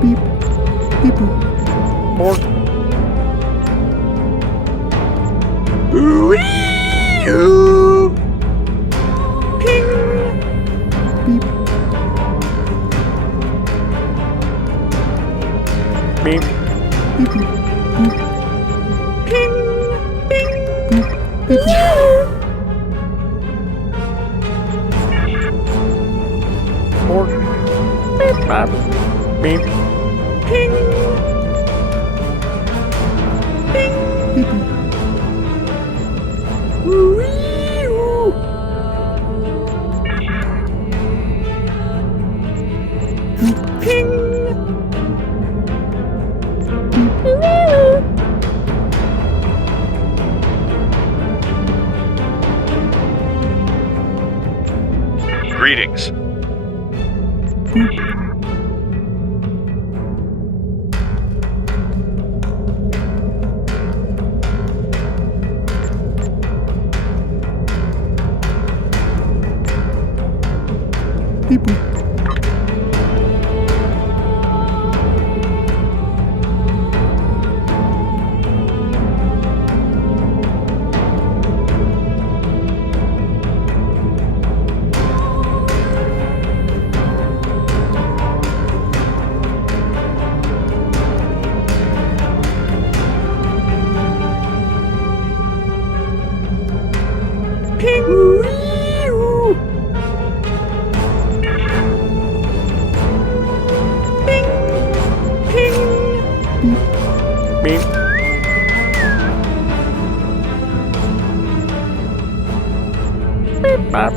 Beep. Beep. More. Ooh-ee-oo. Ping. Beep. Beep. Beep. Boop. Ping. Bing. Boop. Beep. More. Beep. Bop. Beep. Ping. Bing. Beep. Ooh-ee-oo. Boop. Ping. Greetings. Boop. Beep. Boop. Ping. Ooh-ee-oo. Bing. Ping. Beep. Beep. Beep. Bop.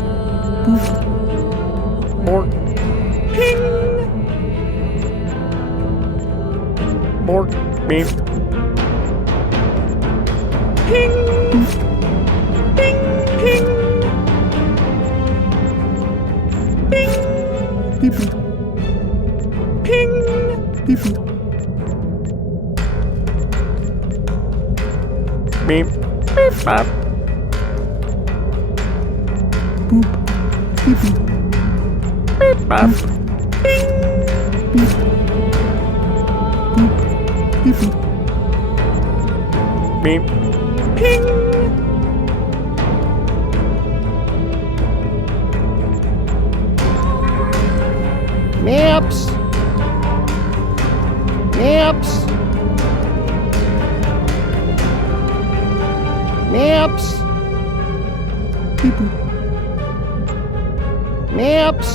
Boop. More. Ping. More. Beep. Ping. Beep. Bing. Ping. Bing. Beep. Ping. Beep. Beep. Beep. Bop. Boop. Beep. Beep. Bop. Bing. Beep. Boop. Beep. Beep. Ping. Maps. Maps. Maps. Beep. Maps.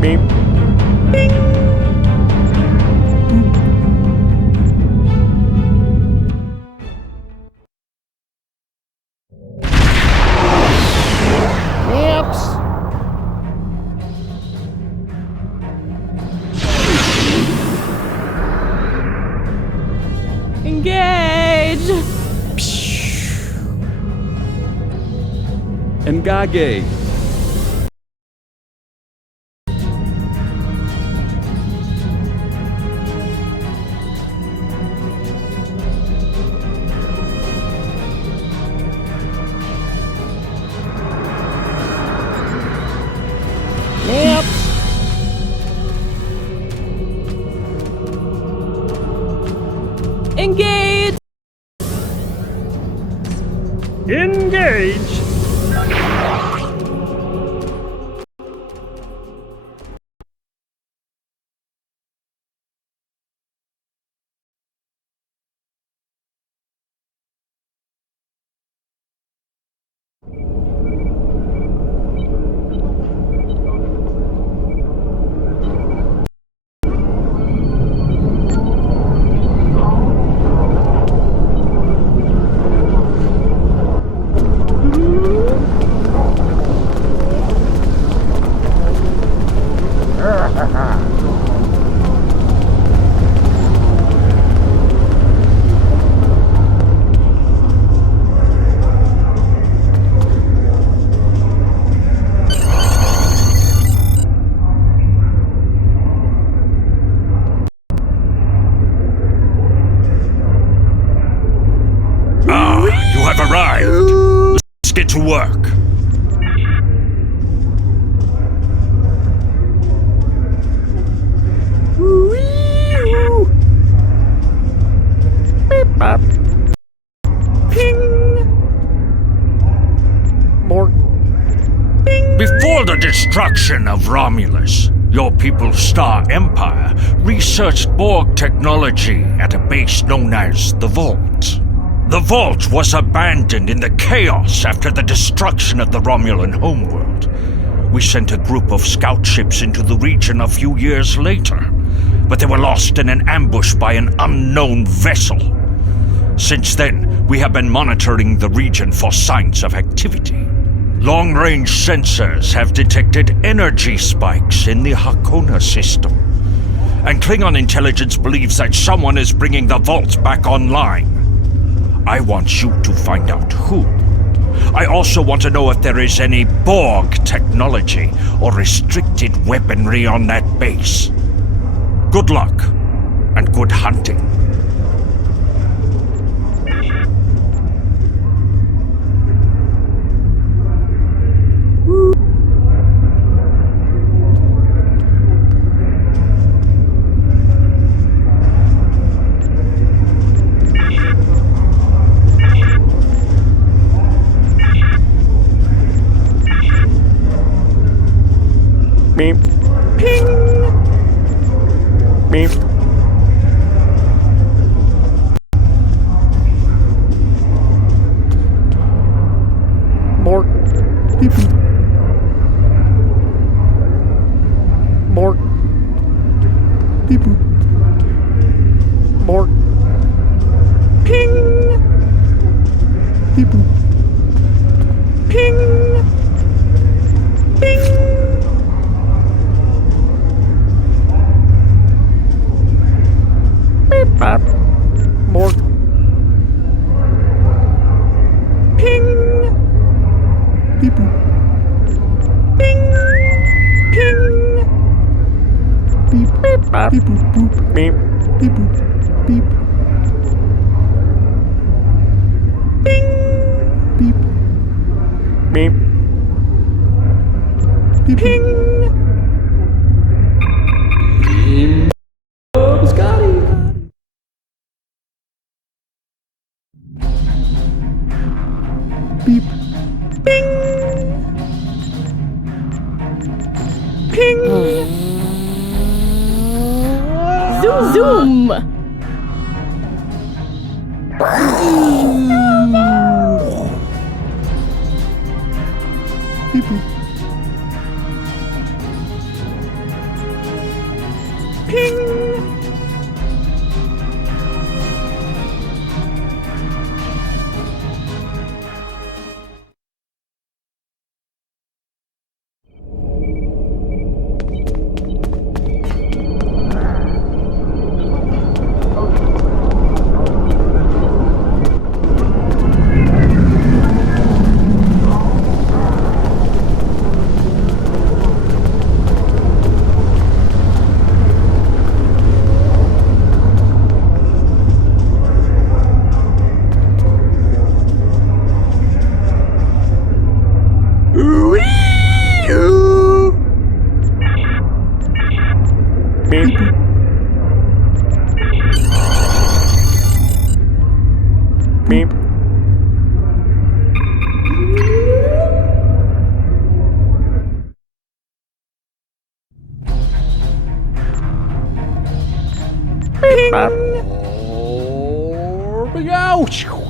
Bing. Engage! Engage. Maps. Engage! Engage. You have arrived. Let's get to work. Beep bop. Ping. More. Before the destruction of Romulus, your people's star empire researched Borg technology at a base known as the Vault. The Vault was abandoned in the chaos after the destruction of the Romulan homeworld. We sent a group of scout ships into the region a few years later, but they were lost in an ambush by an unknown vessel. Since then, we have been monitoring the region for signs of activity. Long-range sensors have detected energy spikes in the Hakona system. And Klingon intelligence believes that someone is bringing the Vault back online. I want you to find out who. I also want to know if there is any Borg technology or restricted weaponry on that base. Good luck, and good hunting. Beep. Ping. Beep. More. Beep. More. Beep. More. Ping. Beep. Ping. Bing. Beep bop. More. Ping. Beep boop. Bing. Ping. Beep beep bop. Beep boop boop. Beep. Beep boop. Beep. Bing. Beep. Beep. Beep. Ping. Beep. Bing. Ping. Zoom! Beep boop. Ping. Beep boop. Beep. Beep bop.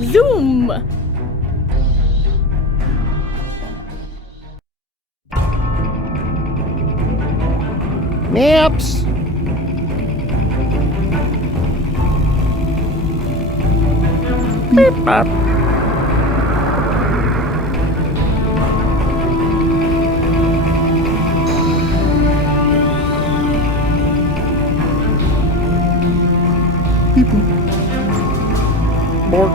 Zoom. Maps. Beep bop. Beep boop. Bork.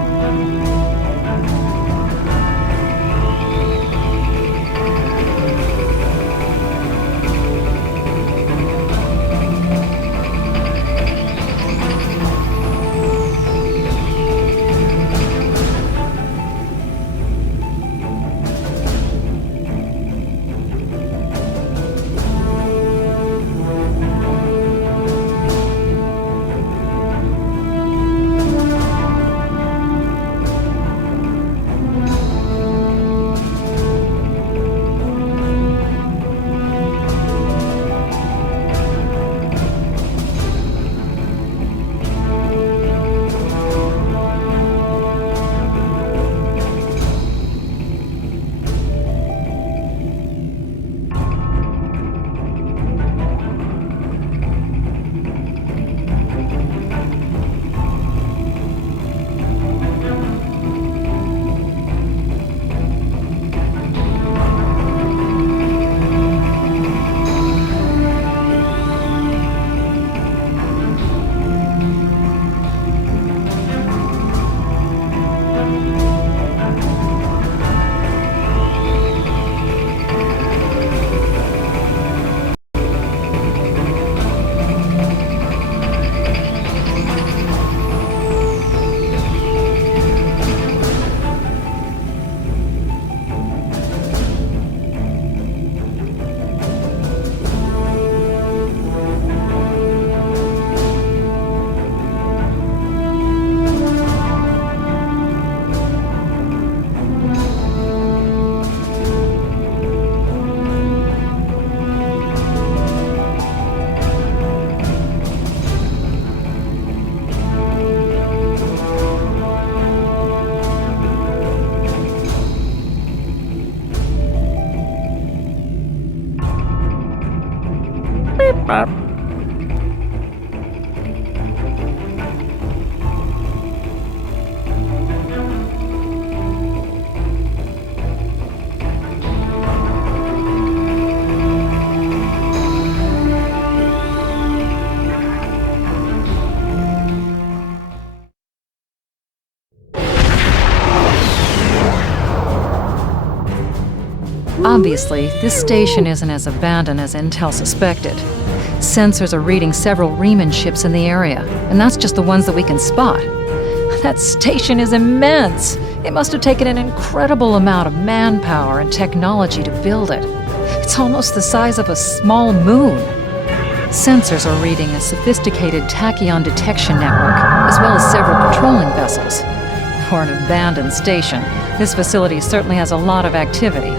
Beep bop. Obviously, this station isn't as abandoned as Intel suspected. Sensors are reading several Riemann ships in the area, and that's just the ones that we can spot. That station is immense. It must have taken an incredible amount of manpower and technology to build it. It's almost the size of a small moon. Sensors are reading a sophisticated tachyon detection network, as well as several patrolling vessels. For an abandoned station, this facility certainly has a lot of activity.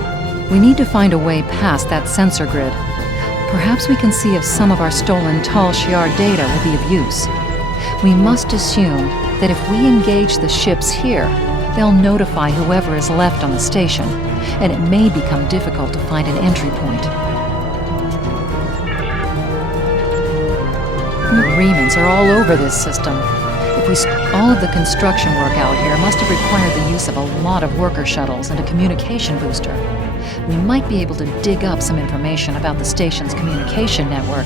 We need to find a way past that sensor grid. Perhaps we can see if some of our stolen Tal Shiar data will be of use. We must assume that if we engage the ships here, they'll notify whoever is left on the station, and it may become difficult to find an entry point. The Riemanns are all over this system. All of the construction work out here must have required the use of a lot of worker shuttles and a communication booster. We might be able to dig up some information about the station's communication network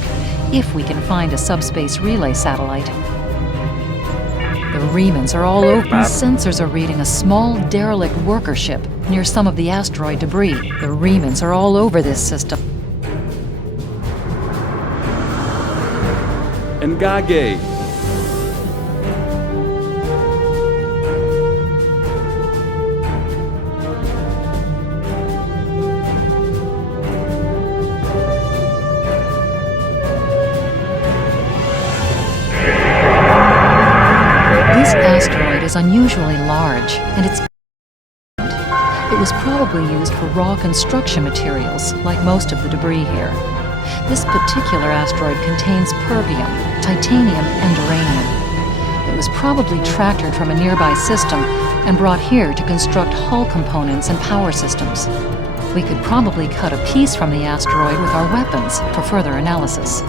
if we can find a subspace relay satellite. The Riemanns are all over. Sensors are reading a small derelict worker ship near some of the asteroid debris. The Riemanns are all over this system. Ngage. This asteroid is unusually large, and it was probably used for raw construction materials, like most of the debris here. This particular asteroid contains perbium, titanium, and uranium. It was probably tractored from a nearby system and brought here to construct hull components and power systems. We could probably cut a piece from the asteroid with our weapons for further analysis.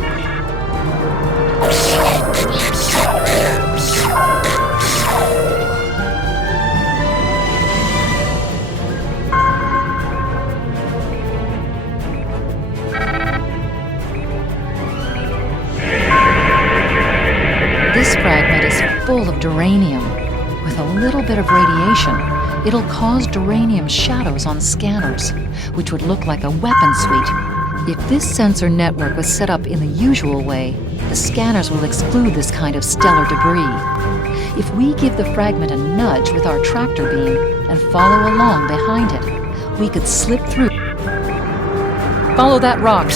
This fragment is full of duranium. With a little bit of radiation, it'll cause duranium shadows on scanners, which would look like a weapon suite. If this sensor network was set up in the usual way, the scanners will exclude this kind of stellar debris. If we give the fragment a nudge with our tractor beam and follow along behind it, we could slip through. Follow that rock.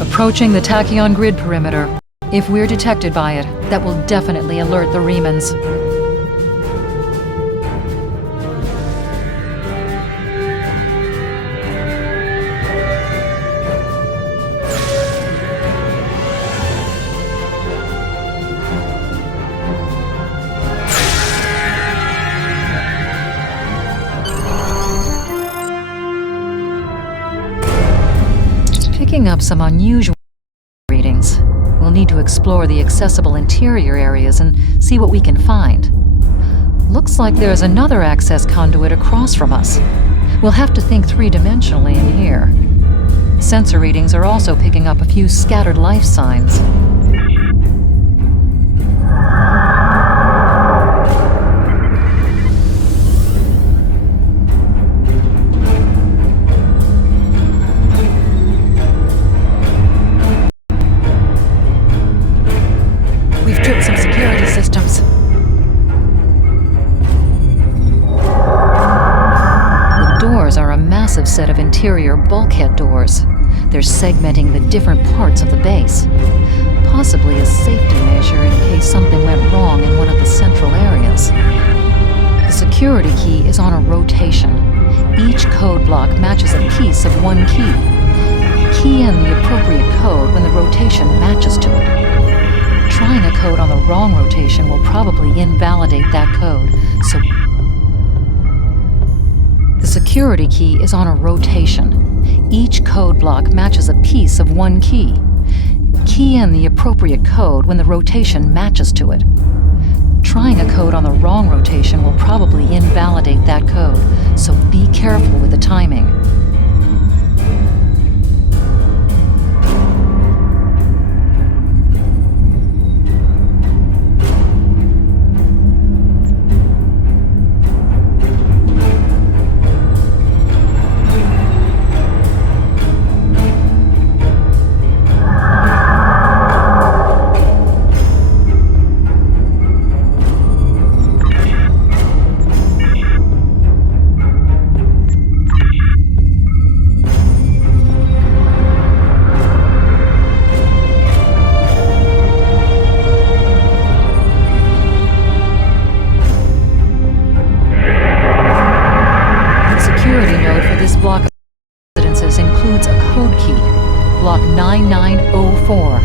Approaching the tachyon grid perimeter. If we're detected by it, that will definitely alert the Remans. Picking up some unusual readings. We'll need to explore the accessible interior areas and see what we can find. Looks like there's another access conduit across from us. We'll have to think three-dimensionally in here. Sensor readings are also picking up a few scattered life signs. Set of interior bulkhead doors. They're segmenting the different parts of the base, possibly a safety measure in case something went wrong in one of the central areas. The security key is on a rotation. Each code block matches a piece of one key. Key in the appropriate code when the rotation matches to it. Trying a code on the wrong rotation will probably invalidate that code, so the security key is on a rotation. Each code block matches a piece of one key. Key in the appropriate code when the rotation matches to it. Trying a code on the wrong rotation will probably invalidate that code, so be careful with the timing. Includes a code key, block 9904.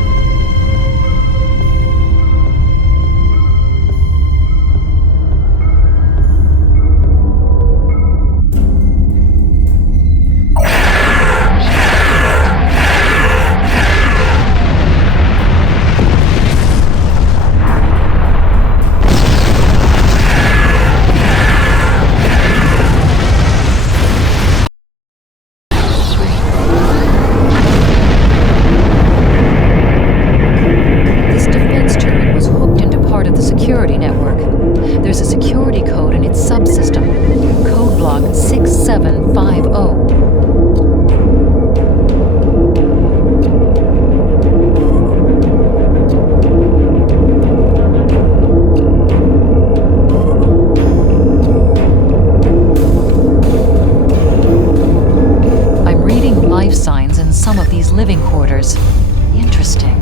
weapons in some of these living quarters. Interesting.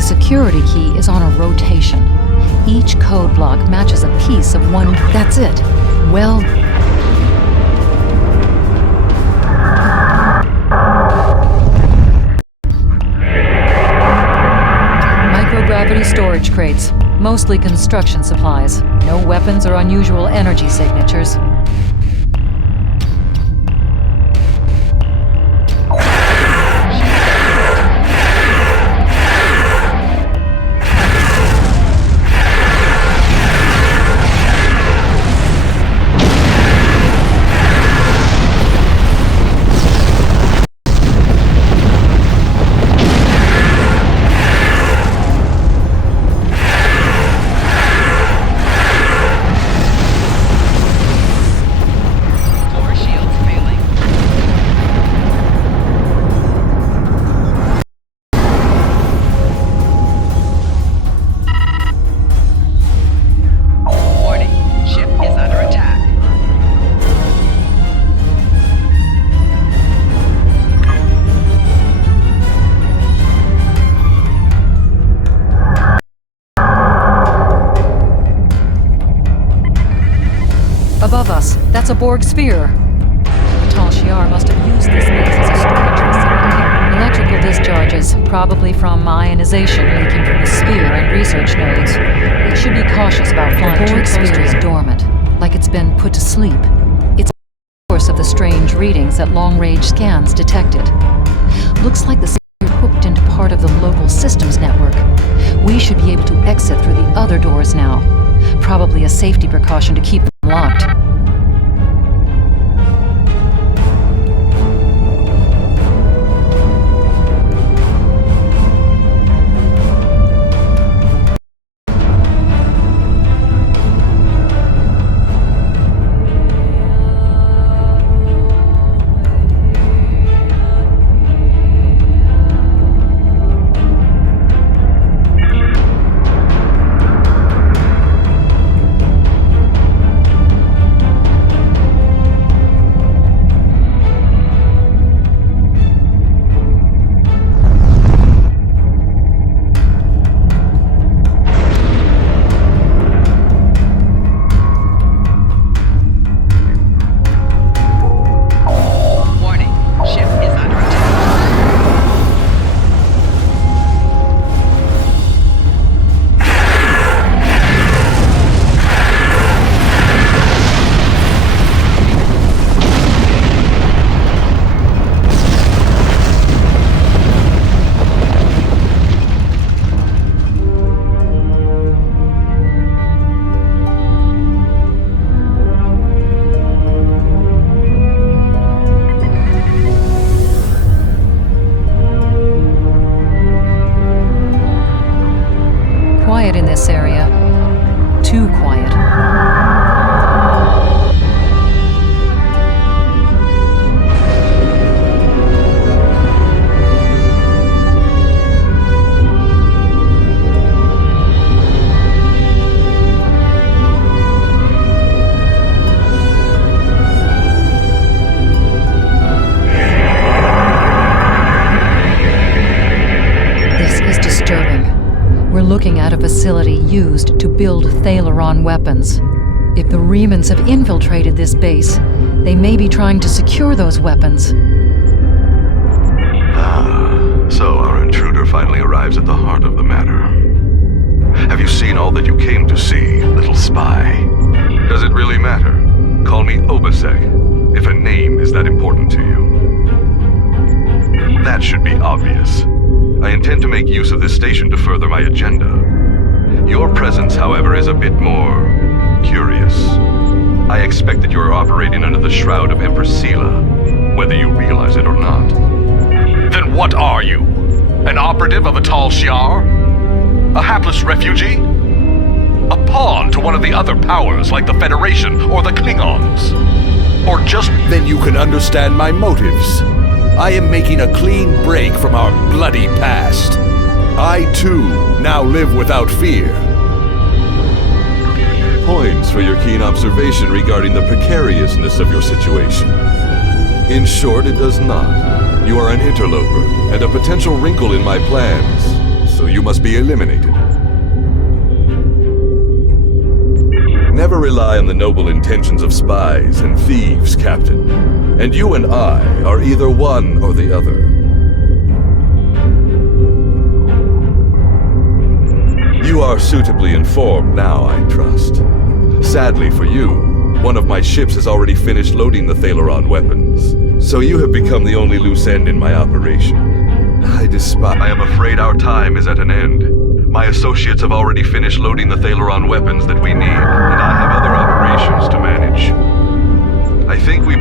Security key is on a rotation. Each code block matches a piece of one. That's it. Well. Microgravity storage crates, mostly construction supplies. No weapons or unusual energy signatures. Above us, that's a Borg sphere. Tal Shiar must have used this base as a storage facility. Electrical discharges, probably from ionization leaking from the sphere and research nodes. We should be cautious about flying too close to it. The Borg sphere is dormant, like it's been put to sleep. It's the source of the strange readings that long-range scans detected. Looks like the sphere hooked into part of the local systems network. We should be able to exit through the other doors now. Probably a safety precaution to keep them locked. We're looking at a facility used to build Thalaron weapons. If the Remans have infiltrated this base, they may be trying to secure those weapons. So our intruder finally arrives at the heart of the matter. Have you seen all that you came to see, little spy? Does it really matter? Call me Obasek, if a name is that important to you. That should be obvious. I intend to make use of this station to further my agenda. Your presence, however, is a bit more curious. I expect that you are operating under the shroud of Empress Sela, whether you realize it or not. Then what are you? An operative of a Tal Shiar? A hapless refugee? A pawn to one of the other powers like the Federation or the Klingons? Or just... Then you can understand my motives. I am making a clean break from our bloody past. I, too, now live without fear. Points for your keen observation regarding the precariousness of your situation. In short, it does not. You are an interloper, and a potential wrinkle in my plans, so you must be eliminated. Never rely on the noble intentions of spies and thieves, Captain. And you and I are either one or the other. You are suitably informed now, I trust. Sadly for you, one of my ships has already finished loading the Thalaron weapons, so you have become the only loose end in my operation. I am afraid our time is at an end. My associates have already finished loading the Thalaron weapons that we need, and I have other operations to manage. I think we...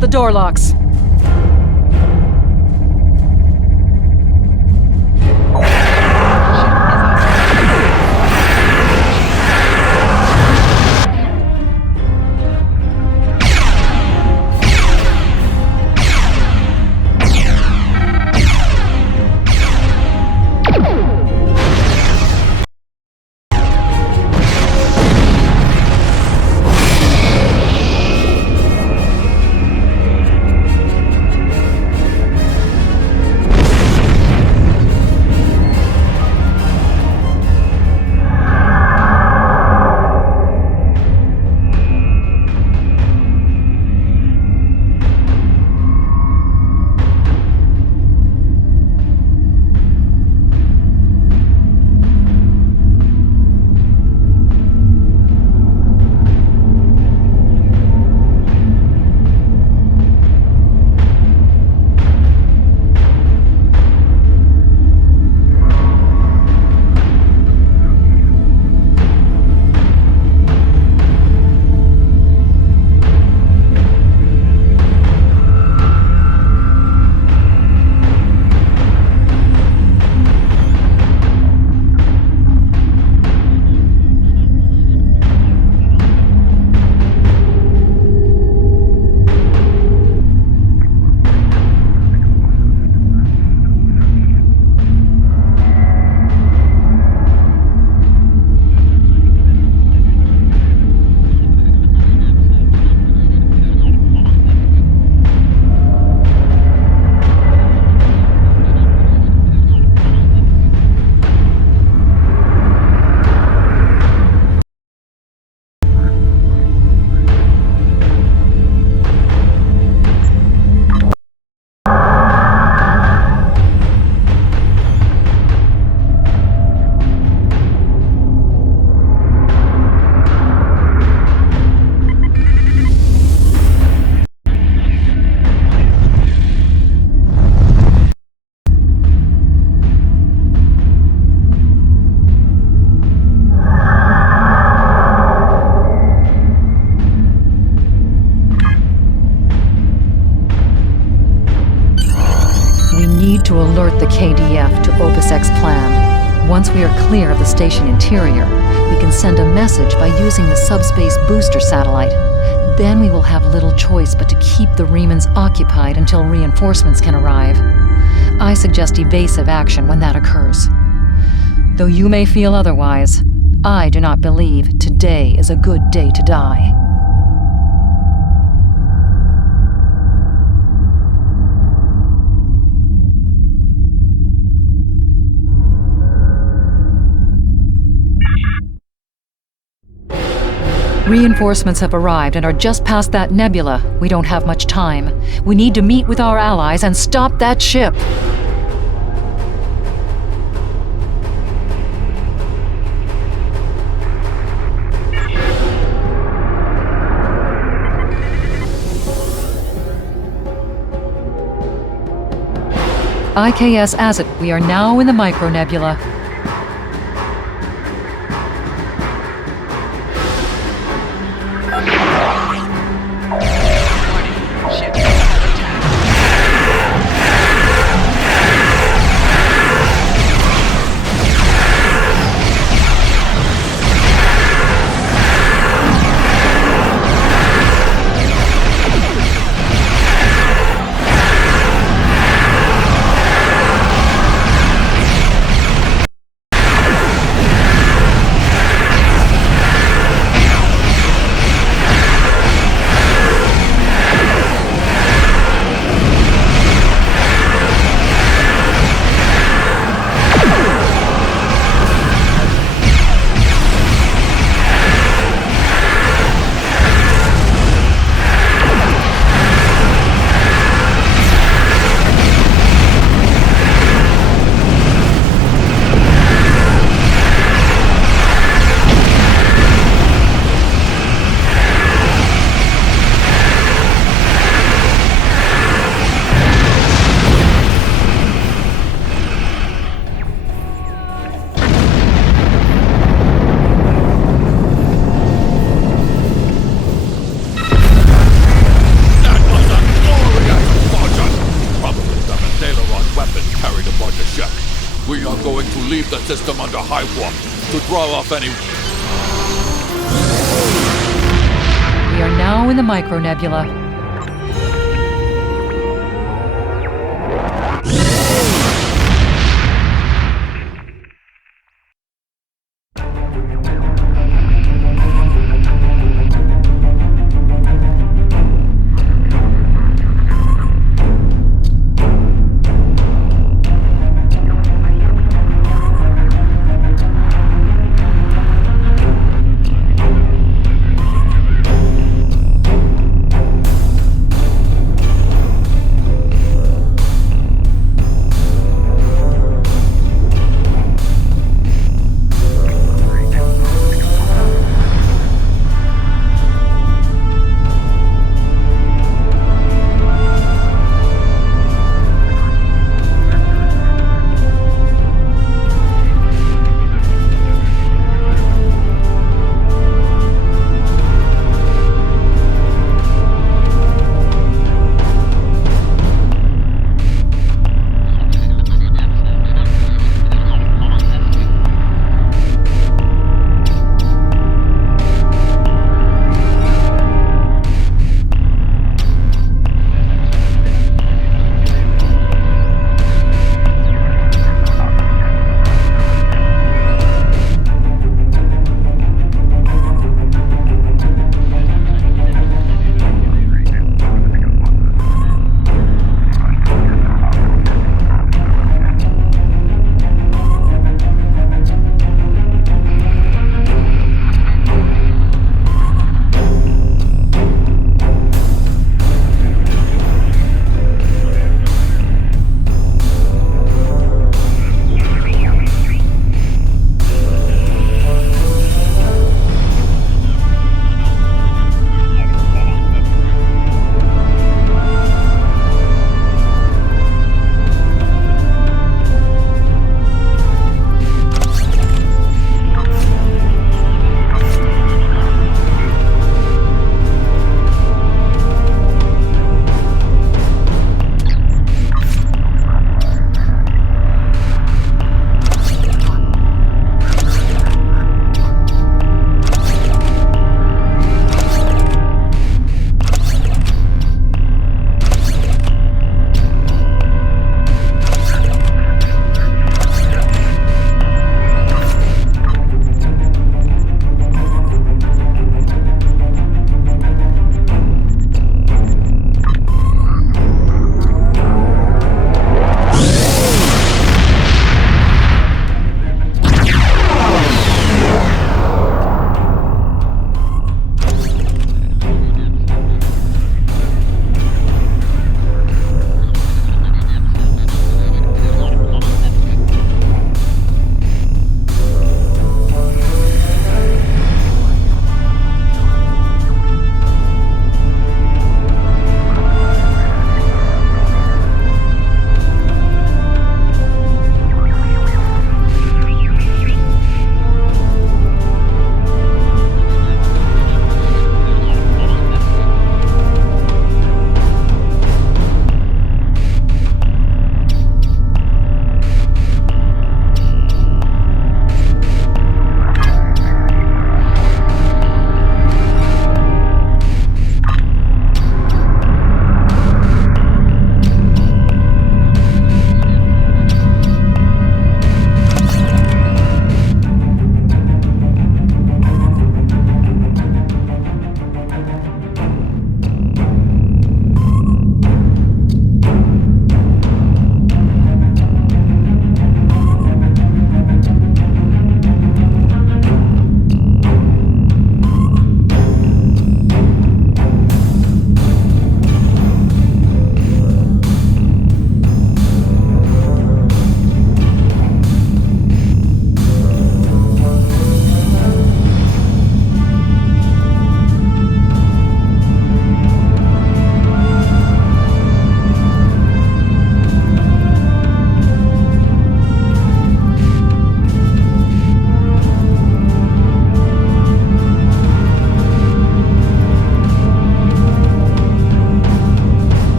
the door locks. To alert the KDF to Opus X plan. Once we are clear of the station interior, we can send a message by using the subspace booster satellite. Then we will have little choice but to keep the Remans occupied until reinforcements can arrive. I suggest evasive action when that occurs. Though you may feel otherwise, I do not believe today is a good day to die. Reinforcements have arrived and are just past that nebula. We don't have much time. We need to meet with our allies and stop that ship. IKS Azet, we are now in the micronebula. carried upon the ship. We are going to leave the system under high warp to draw off any... We are now in the micronebula.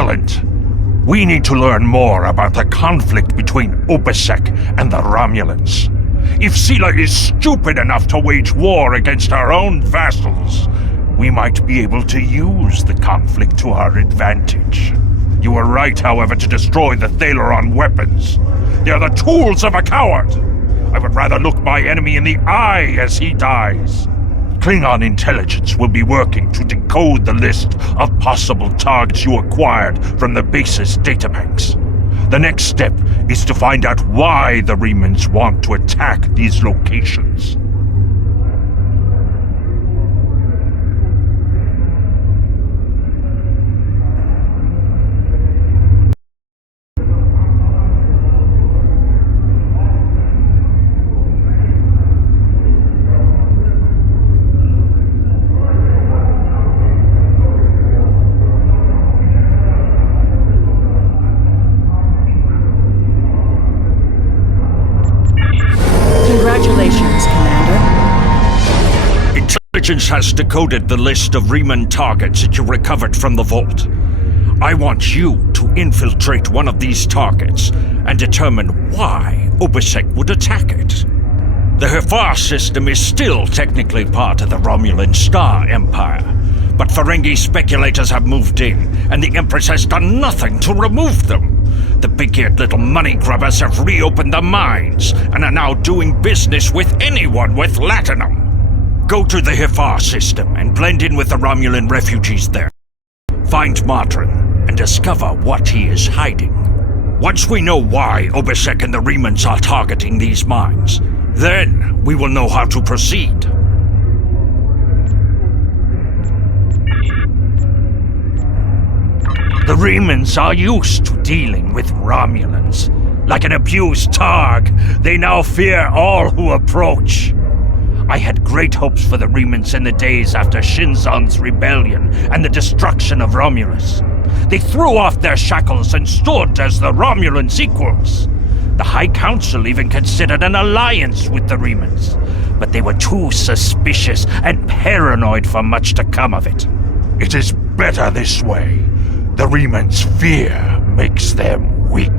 Excellent. We need to learn more about the conflict between Obisek and the Romulans. If Sela is stupid enough to wage war against our own vassals, we might be able to use the conflict to our advantage. You were right, however, to destroy the Thaleron weapons. They are the tools of a coward. I would rather look my enemy in the eye as he dies. Klingon intelligence will be working to decode the list of possible targets you acquired from the base's databanks. The next step is to find out why the Remans want to attack these locations. Congratulations, Commander. Intelligence has decoded the list of Reman targets that you recovered from the vault. I want you to infiltrate one of these targets and determine why Obisek would attack it. The Hefar system is still technically part of the Romulan Star Empire, but Ferengi speculators have moved in, and the Empress has done nothing to remove them. The big-eared little money grubbers have reopened the mines and are now doing business with anyone with latinum. Go to the Hefar system and blend in with the Romulan refugees there. Find Martrin and discover what he is hiding. Once we know why Obisek and the Remans are targeting these mines, then we will know how to proceed. The Remans are used to dealing with Romulans. Like an abused targ, they now fear all who approach. I had great hopes for the Remans in the days after Shinzon's rebellion and the destruction of Romulus. They threw off their shackles and stood as the Romulans' equals. The High Council even considered an alliance with the Remans, but they were too suspicious and paranoid for much to come of it. It is better this way. The Remans' fear makes them weak.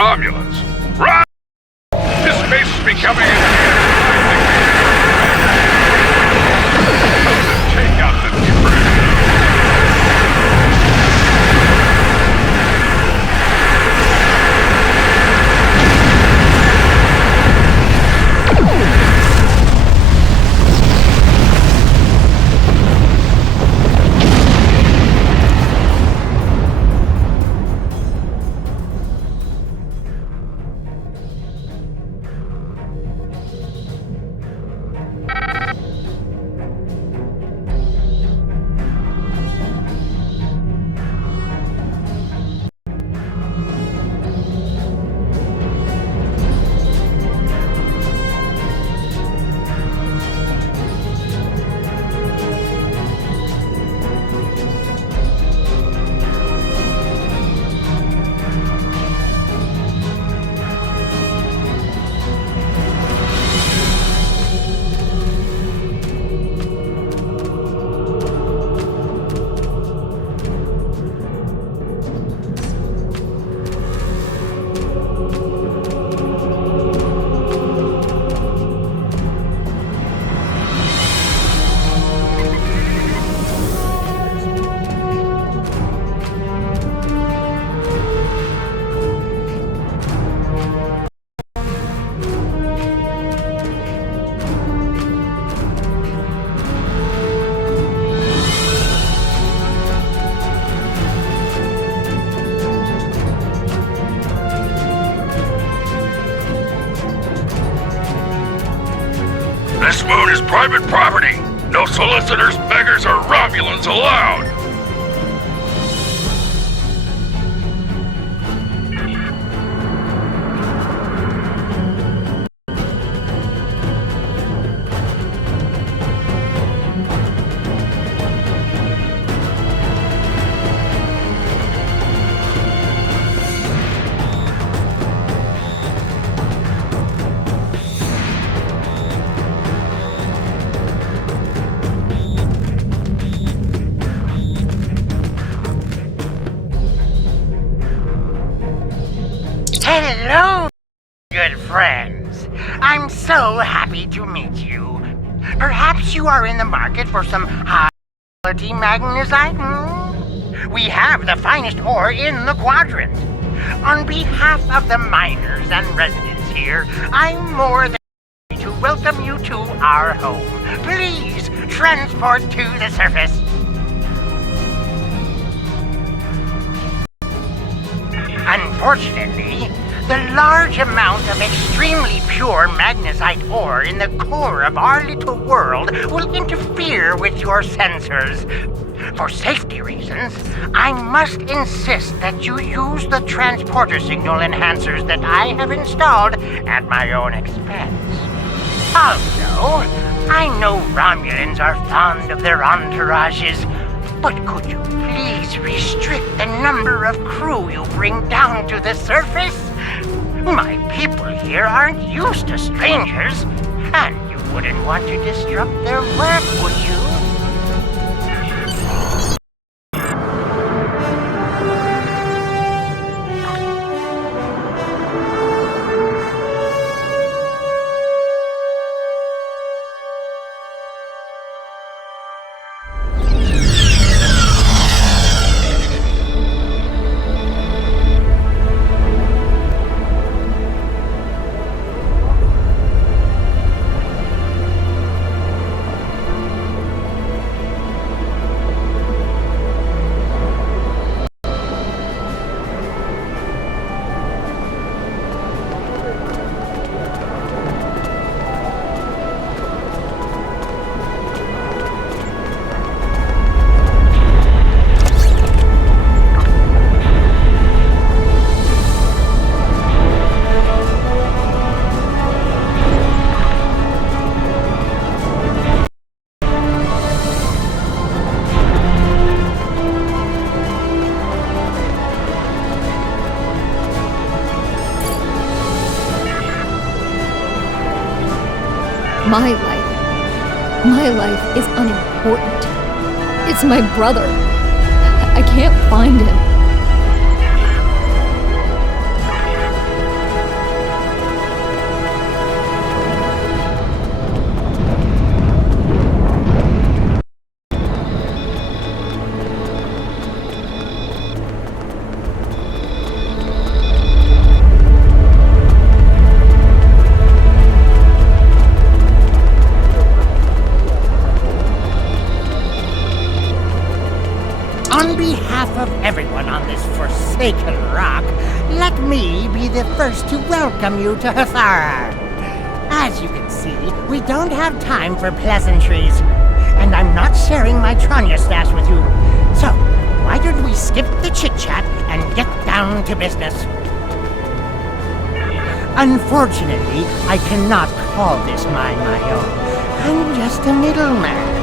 Romulans! This space is becoming take out the tree. This moon is private property. No solicitors, beggars, or Romulans allowed. Hello, good friends. I'm so happy to meet you. Perhaps you are in the market for some high-quality magnesite? We have the finest ore in the quadrant. On behalf of the miners and residents here, I'm more than happy to welcome you to our home. Please transport to the surface. Unfortunately, the large amount of extremely pure magnesite ore in the core of our little world will interfere with your sensors. For safety reasons, I must insist that you use the transporter signal enhancers that I have installed at my own expense. Also, I know Romulans are fond of their entourages, but could you please restrict the number of crew you bring down to the surface? My people here aren't used to strangers, and you wouldn't want to disrupt their work, would you? My life is unimportant. It's my brother. I can't find him. On behalf of everyone on this forsaken rock, let me be the first to welcome you to Hathara. As you can see, we don't have time for pleasantries, and I'm not sharing my Tranya stash with you. So, why don't we skip the chit-chat and get down to business? Unfortunately, I cannot call this mine my own. I'm just a middleman.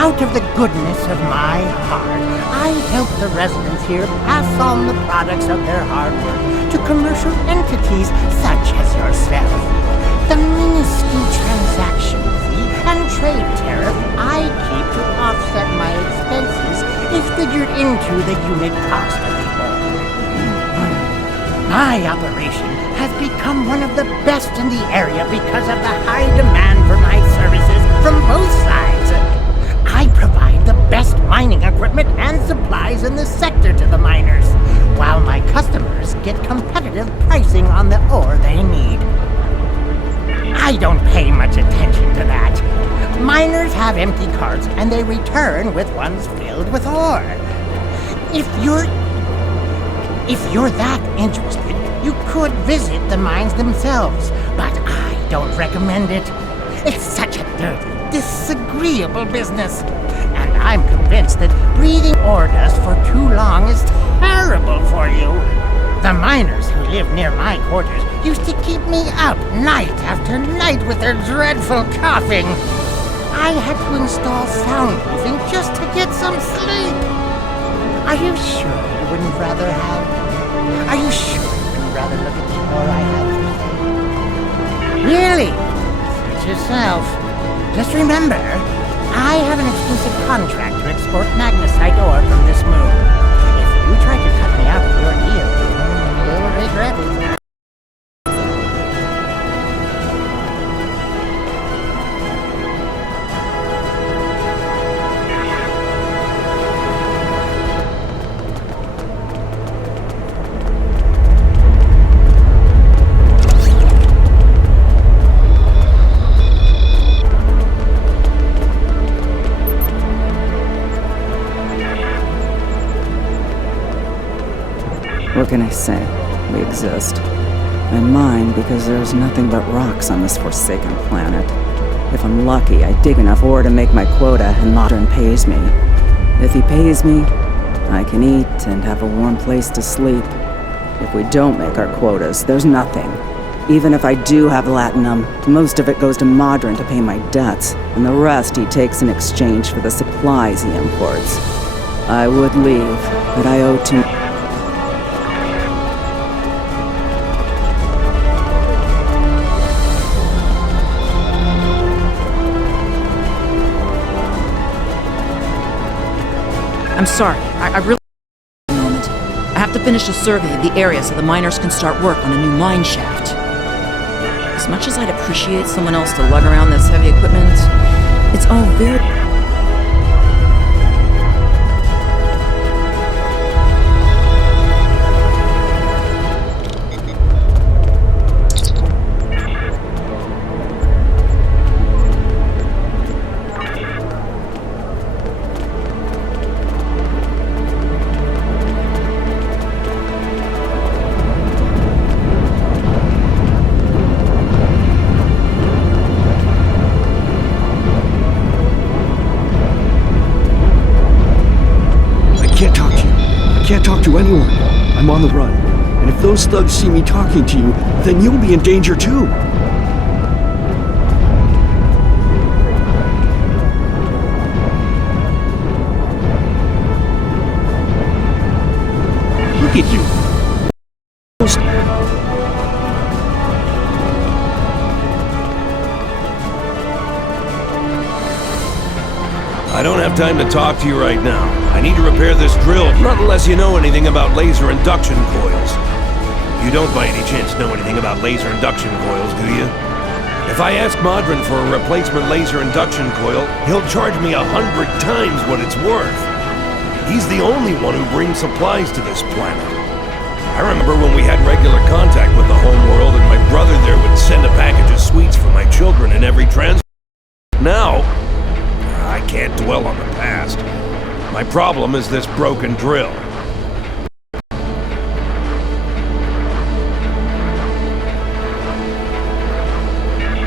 Out of the goodness of my heart, I help the residents here pass on the products of their hard work to commercial entities such as yourself. The minuscule transaction fee and trade tariff I keep to offset my expenses is figured into the unit cost of the ore. My operation has become one of the best in the area because of the high demand for my services from both sides. I provide the best mining equipment and supplies in the sector to the miners, while my customers get competitive pricing on the ore they need. I don't pay much attention to that. Miners have empty carts and they return with ones filled with ore. If you're that interested, you could visit the mines themselves, but I don't recommend it. It's such a dirty, disagreeable business, and I'm convinced that breathing ore dust for too long is terrible for you. The miners who live near my quarters used to keep me up night after night with their dreadful coughing. I had to install soundproofing just to get some sleep. Are you sure you wouldn't rather have... Are you sure you'd rather look at the ore I have today? Really? Suit yourself. Just remember, I have an exclusive contract to export magnesite ore from this moon. If you try to cut me out of your deal, you'll regret it. What can I say? We exist. And mine because there's nothing but rocks on this forsaken planet. If I'm lucky, I dig enough ore to make my quota and Modern pays me. If he pays me, I can eat and have a warm place to sleep. If we don't make our quotas, there's nothing. Even if I do have latinum, most of it goes to Modern to pay my debts, and the rest he takes in exchange for the supplies he imports. I would leave, but I owe too... I'm sorry, I really... ...a moment. I have to finish a survey of the area so the miners can start work on a new mine shaft. As much as I'd appreciate someone else to lug around this heavy equipment, it's all very... Can't talk to anyone. I'm on the run. And if those thugs see me talking to you, then you'll be in danger too. Look at you. I don't have time to talk to you right now. I need to repair this drill, not unless you know anything about laser induction coils. You don't by any chance know anything about laser induction coils, do you? If I ask Modron for a replacement laser induction coil, he'll charge me 100 times what it's worth. He's the only one who brings supplies to this planet. I remember when we had regular contact with the home world and my brother there would send a package of sweets for my children in every transport. Now, I can't dwell on the past. My problem is this broken drill.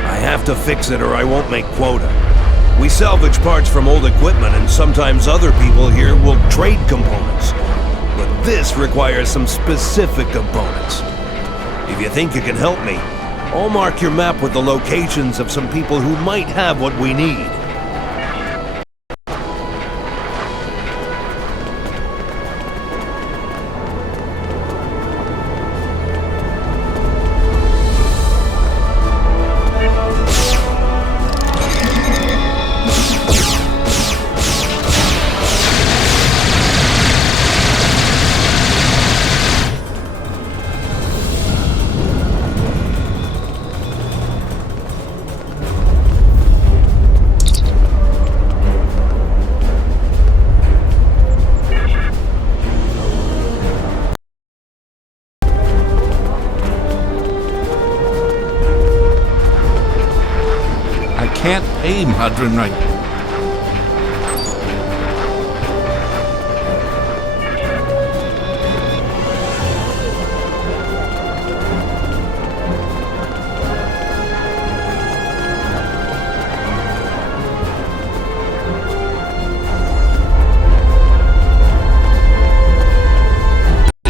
I have to fix it or I won't make quota. We salvage parts from old equipment and sometimes other people here will trade components. But this requires some specific components. If you think you can help me, I'll mark your map with the locations of some people who might have what we need. Can't pay Madron right.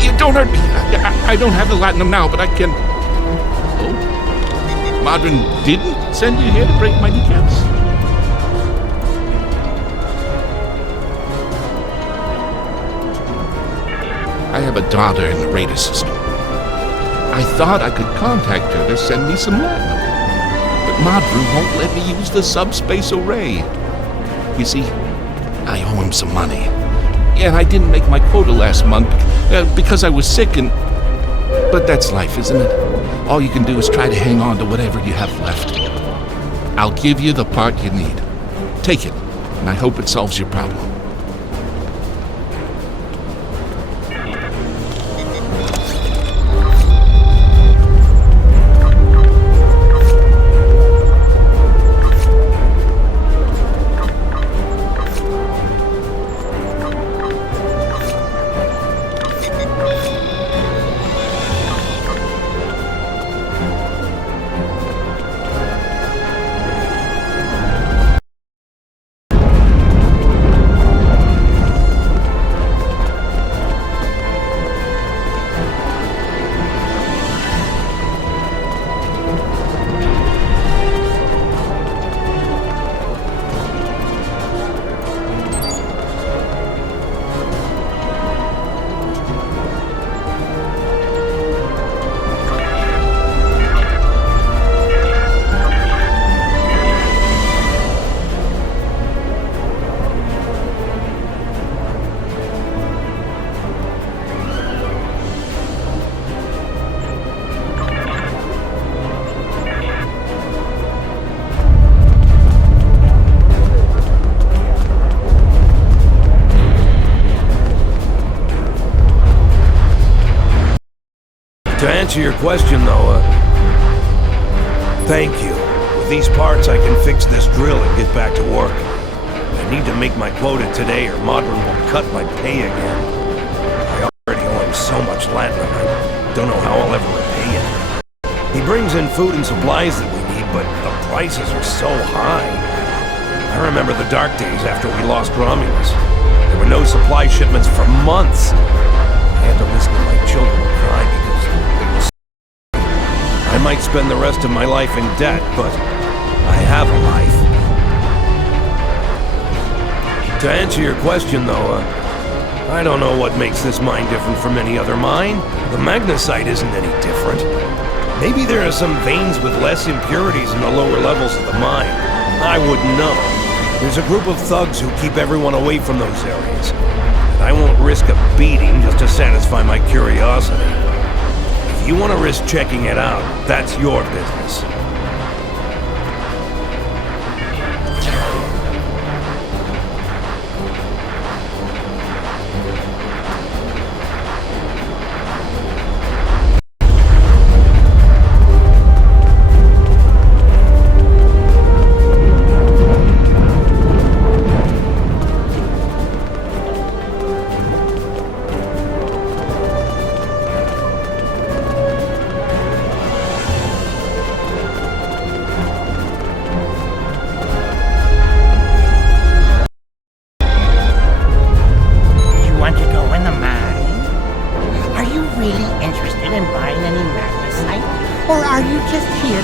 You don't hurt me. I don't have the latinum now, but I can. Oh, Madron didn't send you here to break my kneecaps? I have a daughter in the radar system. I thought I could contact her to send me some latinum, but Madron won't let me use the subspace array. You see, I owe him some money. Yeah, and I didn't make my quota last month because I was sick and... But that's life, isn't it? All you can do is try to hang on to whatever you have left. I'll give you the part you need. Take it, and I hope it solves your problem. To answer your question, though, thank you. With these parts, I can fix this drill and get back to work. I need to make my quota today, or Madron will cut my pay again. I already owe him so much latinum, I don't know how I'll ever repay it. He brings in food and supplies that we need, but the prices are so high. I remember the dark days after we lost Romulus. There were no supply shipments for months. I had to listen to my children cry because I might spend the rest of my life in debt, but I have a life. To answer your question, though, I don't know what makes this mine different from any other mine. The magnesite isn't any different. Maybe there are some veins with less impurities in the lower levels of the mine. I wouldn't know. There's a group of thugs who keep everyone away from those areas. And I won't risk a beating just to satisfy my curiosity. If you want to risk checking it out, that's your business.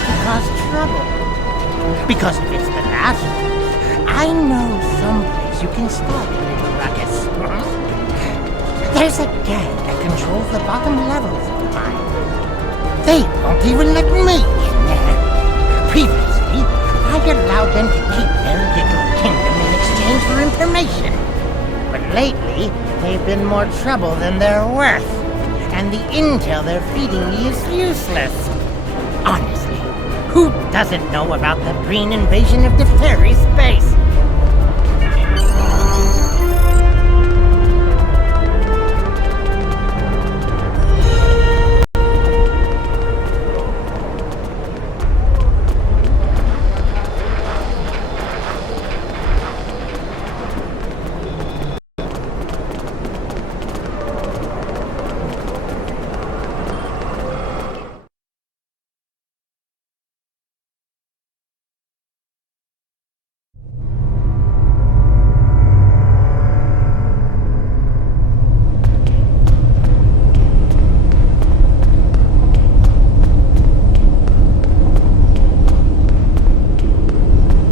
to cause trouble. Because if it's the last one, I know someplace you can start a little ruckus. There's a gang that controls the bottom levels of the mine. They won't even let me in there. Previously, I allowed them to keep their little kingdom in exchange for information. But lately, they've been more trouble than they're worth. And the intel they're feeding me is useless. Honestly, who doesn't know about the green invasion of the fairy space?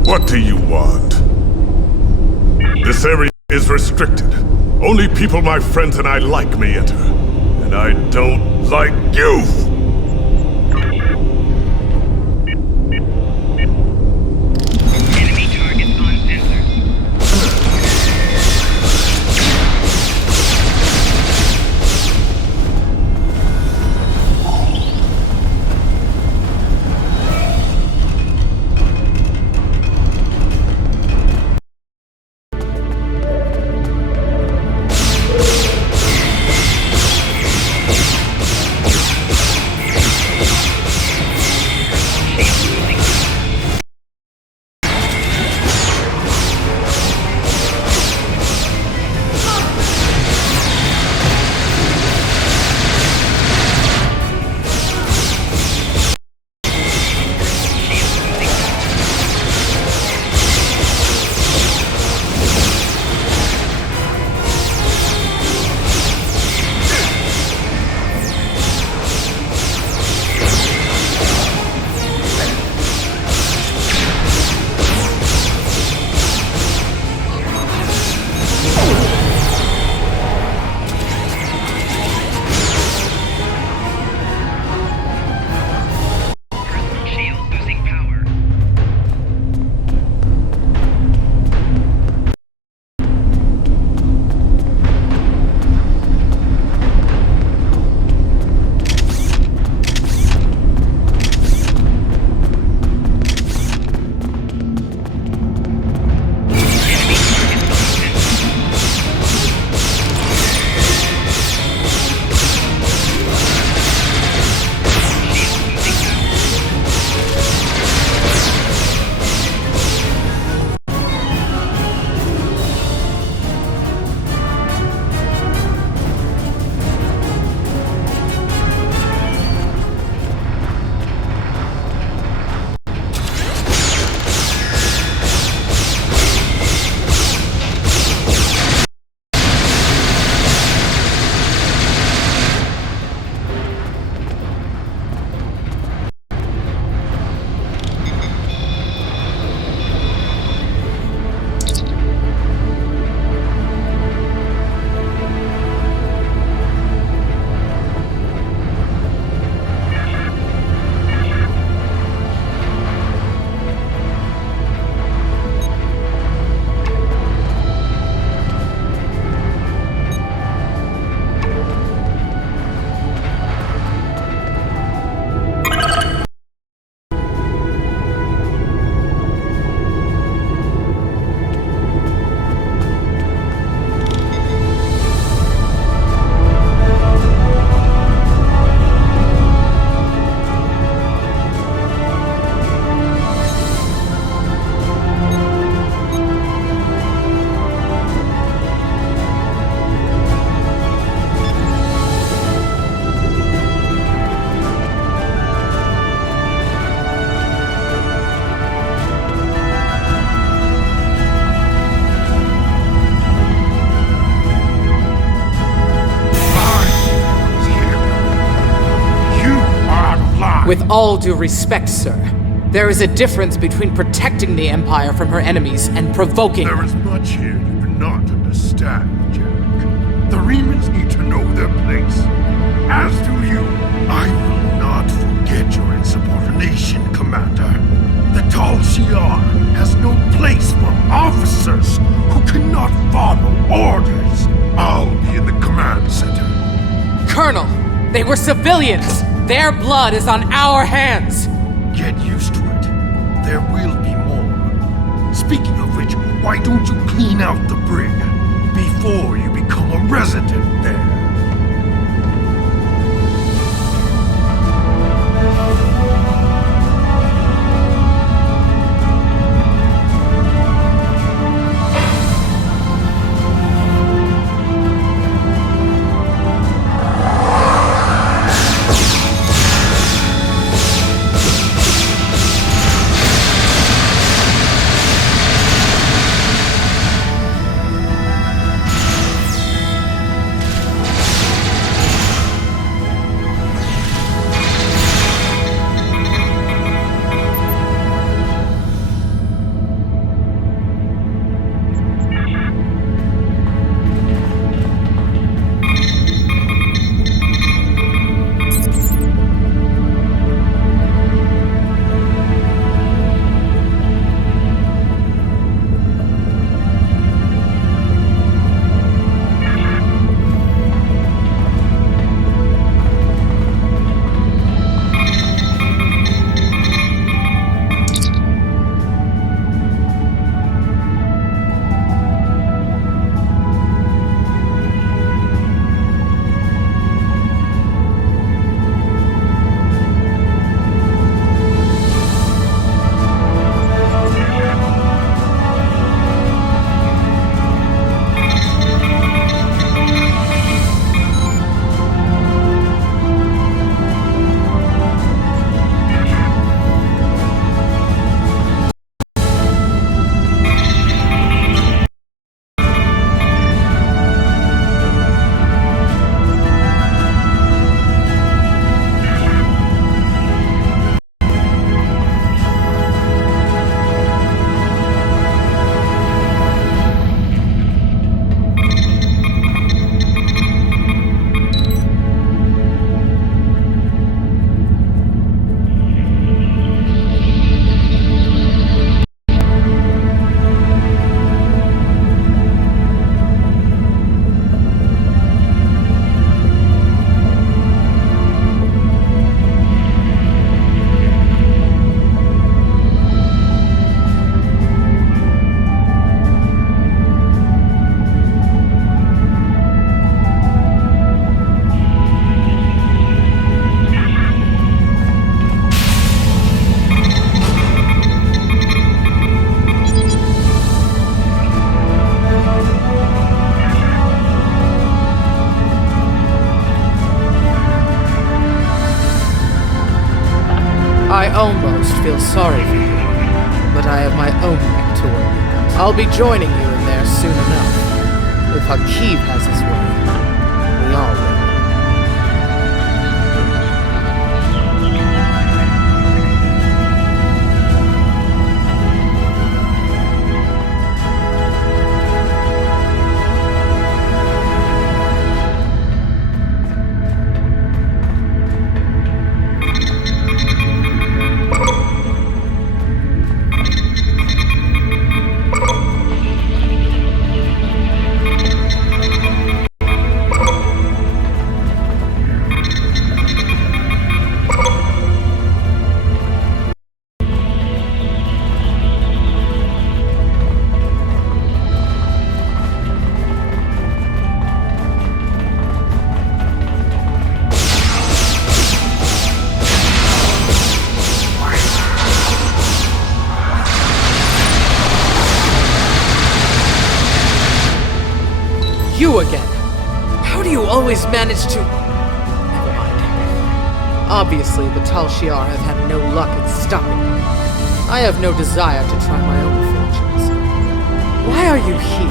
What do you want? This area is restricted. Only people my friends and I like may enter. And I don't like you! Enemy targets on sensor. With all due respect, sir, there is a difference between protecting the Empire from her enemies and provoking. There is much here you do not understand, Jack. The Remans need to know their place. As do you. I will not forget your insubordination, Commander. The Tal Shiar has no place for officers who cannot follow orders. I'll be in the command center. Colonel, they were civilians! Their blood is on our hands! Get used to it. There will be more. Speaking of which, why don't you clean out the brig before you become a resident there? I almost feel sorry for you, but I have my own neck to work. I'll be joining you in there soon enough. If Hakeem has his way, we all will. You again! How do you always manage to... Never mind. Obviously, the Tal Shiar have had no luck in stopping me. I have no desire to try my own fortunes. Why are you here?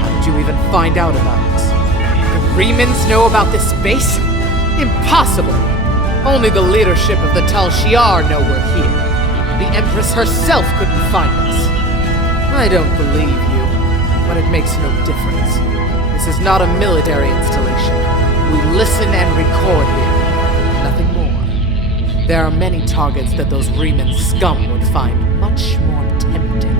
How did you even find out about it? The Remans know about this base? Impossible! Only the leadership of the Tal Shiar know we're here. The Empress herself couldn't find us. I don't believe you, but it makes no difference. This is not a military installation. We listen and record here. Nothing more. There are many targets that those Reman scum would find much more tempting.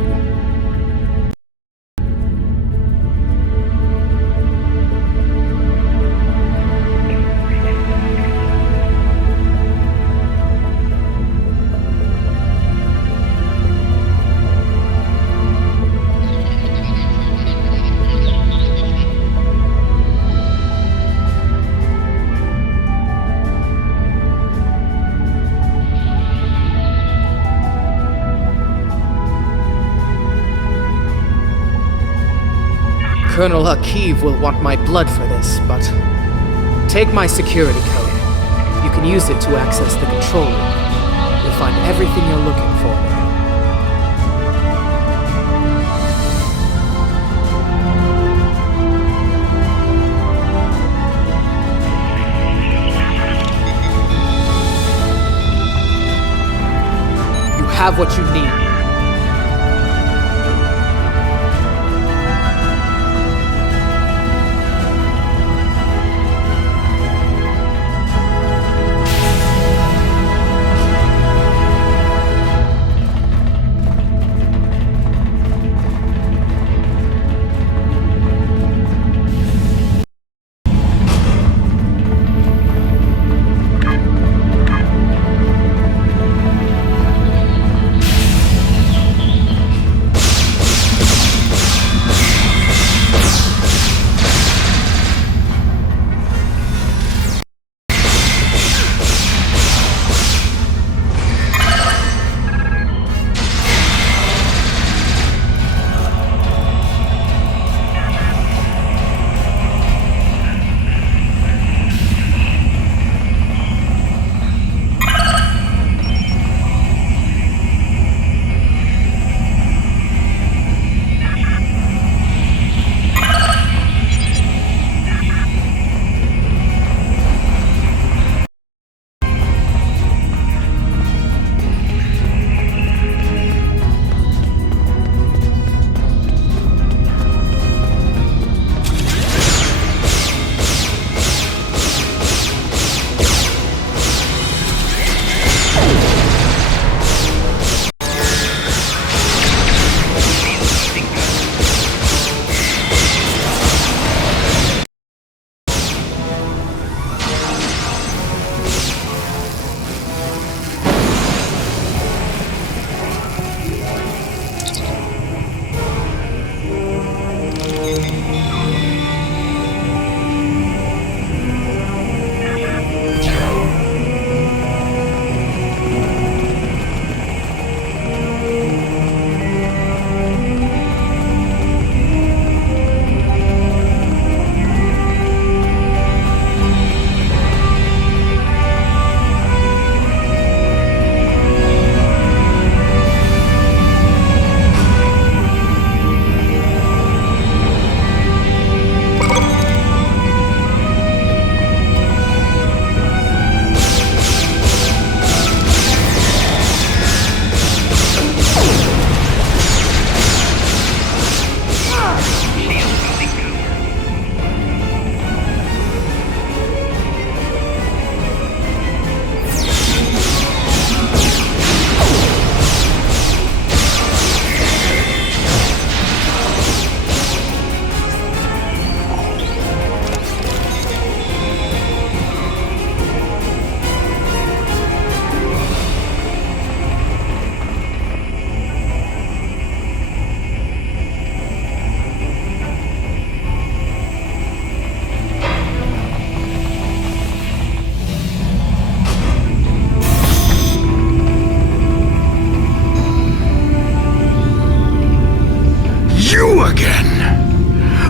Colonel Akiv will want my blood for this, but take my security code. You can use it to access the control room. You'll find everything you're looking for there. You have what you need.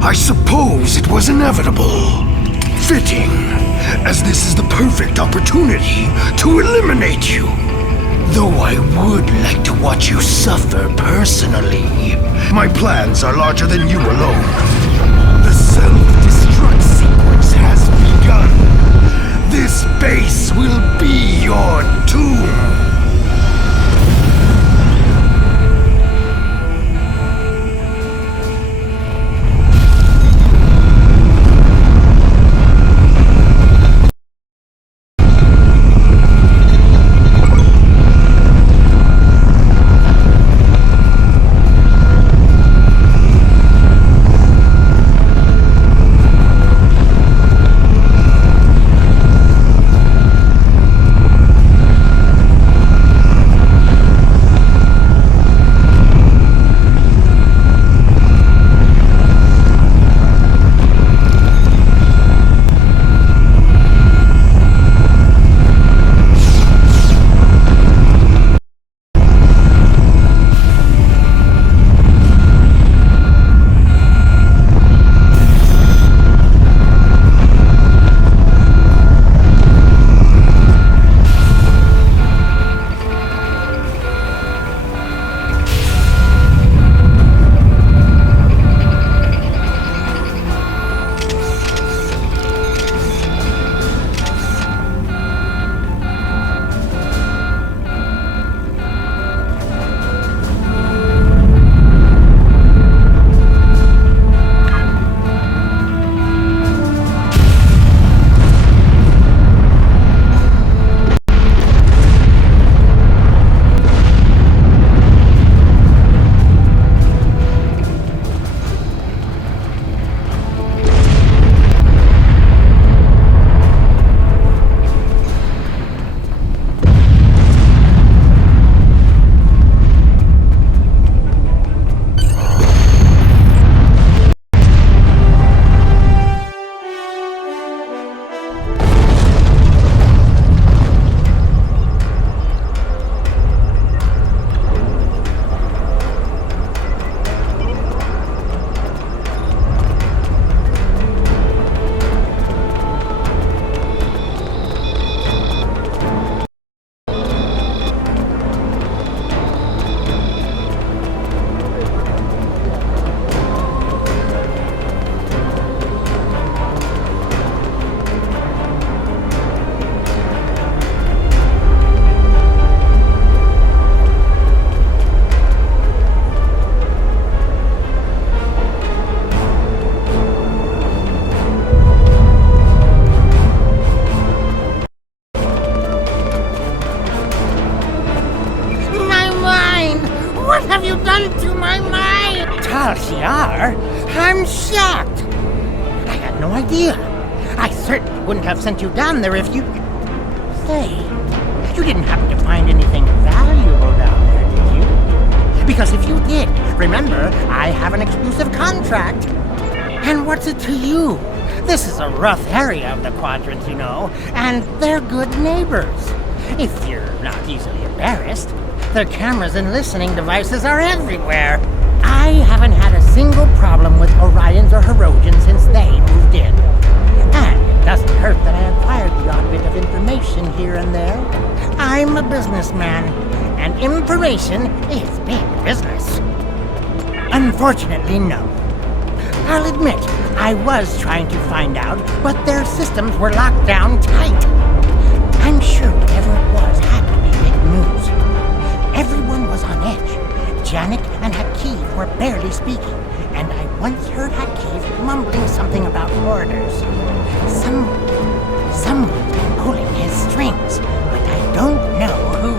I suppose it was inevitable. Fitting, as this is the perfect opportunity to eliminate you. Though I would like to watch you suffer personally. My plans are larger than you alone. The self-destruct sequence has begun. This base will be no idea. I certainly wouldn't have sent you down there if you... Say, you didn't happen to find anything valuable down there, did you? Because if you did, remember, I have an exclusive contract. And what's it to you? This is a rough area of the Quadrant, you know, and they're good neighbors. If you're not easily embarrassed, their cameras and listening devices are everywhere. I haven't had a single problem with Orions or Herodians since they moved in. And it doesn't hurt that I acquired the odd bit of information here and there. I'm a businessman, and information is big business. Unfortunately, no. I'll admit, I was trying to find out, but their systems were locked down tight. I'm sure whatever it was had to be big news. Everyone was on edge. Janik and Hakiv were barely speaking, and I once heard Hakiv mumbling something about orders. Someone's been pulling his strings, but I don't know who.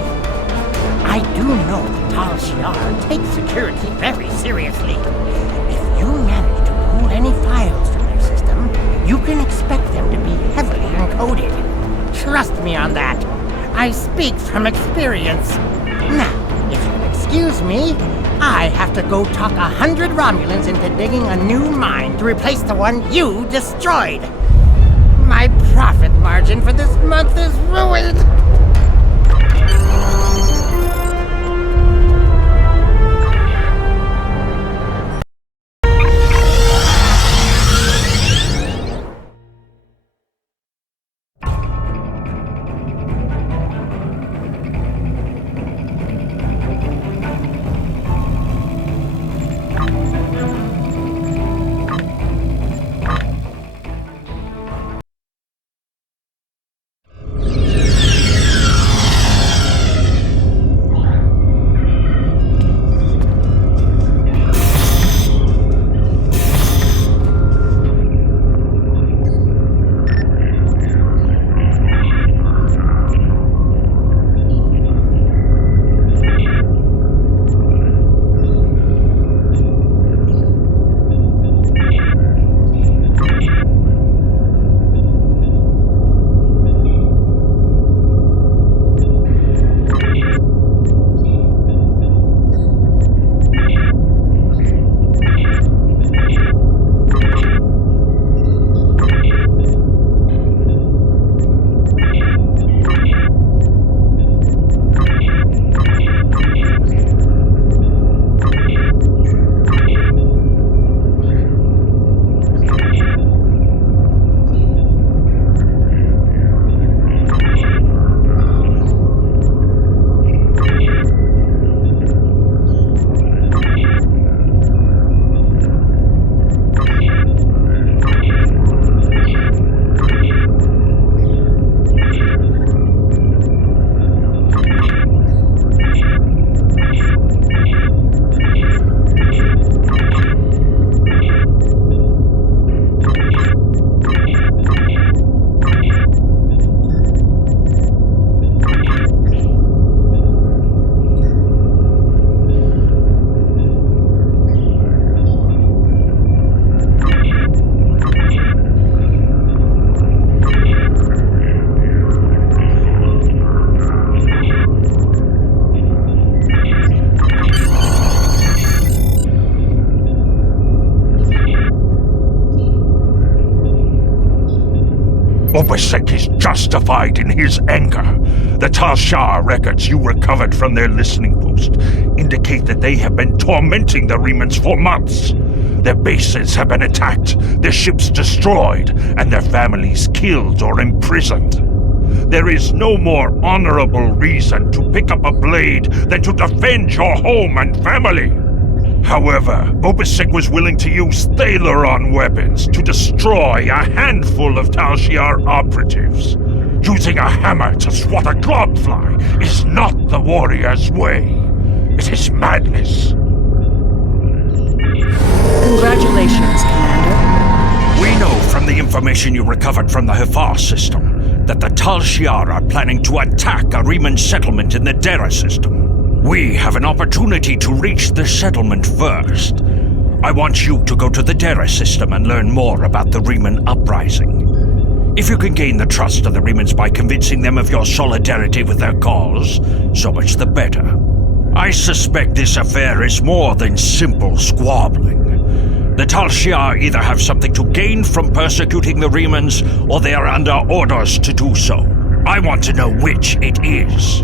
I do know that Tal Shiar takes security very seriously. If you manage to pull any files from their system, you can expect them to be heavily encoded. Trust me on that. I speak from experience. Now, if you'll excuse me, I have to go talk 100 Romulans into digging a new mine to replace the one you destroyed. My profit margin for this month is ruined. Obasek is justified in his anger. The Tal Shiar records you recovered from their listening post indicate that they have been tormenting the Remans for months. Their bases have been attacked, their ships destroyed, and their families killed or imprisoned. There is no more honorable reason to pick up a blade than to defend your home and family. However, Obasek was willing to use Thaleron weapons to destroy a handful of Tal Shiar operatives. Using a hammer to swat a globfly is not the warrior's way. It is madness. Congratulations, Commander. We know from the information you recovered from the Hefar system that the Tal Shiar are planning to attack a Reman settlement in the Dera system. We have an opportunity to reach the settlement first. I want you to go to the Dera system and learn more about the Riemann uprising. If you can gain the trust of the Riemans by convincing them of your solidarity with their cause, so much the better. I suspect this affair is more than simple squabbling. The Tal Shiar either have something to gain from persecuting the Riemans, or they are under orders to do so. I want to know which it is.